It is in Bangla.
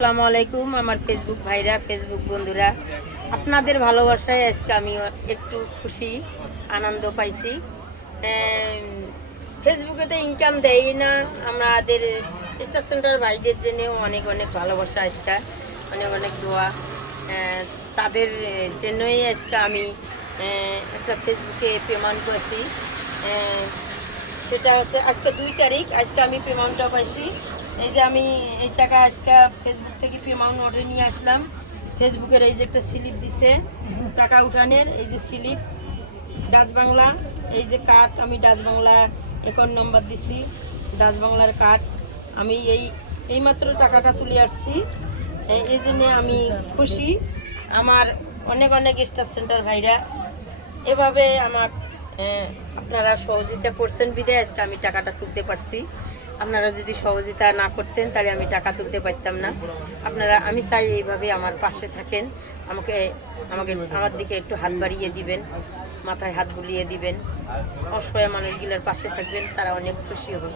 আসসালামু আলাইকুম আমার ফেসবুক ভাইরা, ফেসবুক বন্ধুরা, আপনাদের ভালোবাসায় আজকে আমি একটু খুশি আনন্দ পাইছি। ফেসবুকেতে ইনকাম দেয় না, আমাদের স্টার সেন্টার ভাইদের জন্যও অনেক অনেক ভালোবাসা, আজকে অনেক অনেক দোয়া। তাদের জন্যই আজকে আমি একটা ফেসবুকে পেমেন্ট করেছি। সেটা হচ্ছে আজকে 2 তারিখ, আজকে আমি পেমেন্টটা পাইছি। এই যে আমি এই টাকা আজকে ফেসবুক থেকে পেমেন্ট অর্ডার নিয়ে আসলাম। ফেসবুকের এই যে একটা স্লিপ দিছে টাকা উঠানের, এই যে স্লিপ ডাচ বাংলা, এই যে কার্ড, আমি ডাচ বাংলা অ্যাকাউন্ট নম্বর দিছি, ডাচ বাংলার কার্ড। আমি এইমাত্র টাকাটা তুলে আসছি, এই জন্যে আমি খুশি। আমার অনেক অনেক স্টার সেন্টার ভাইরা এভাবে আমার আপনারা সহযোগিতা করছেন বিধায় আজকে আমি টাকাটা তুলতে পারছি। আপনারা যদি সহযোগিতা না করতেন তাহলে আমি টাকা তুলতে পারতাম না। আমি চাই এইভাবে আমার পাশে থাকেন, আমাকে আমাকে আমার দিকে একটু হাত বাড়িয়ে দিবেন, মাথায় হাত বুলিয়ে দিবেন, অসহায় মানুষগুলোর পাশে থাকবেন, তারা অনেক খুশি হবে।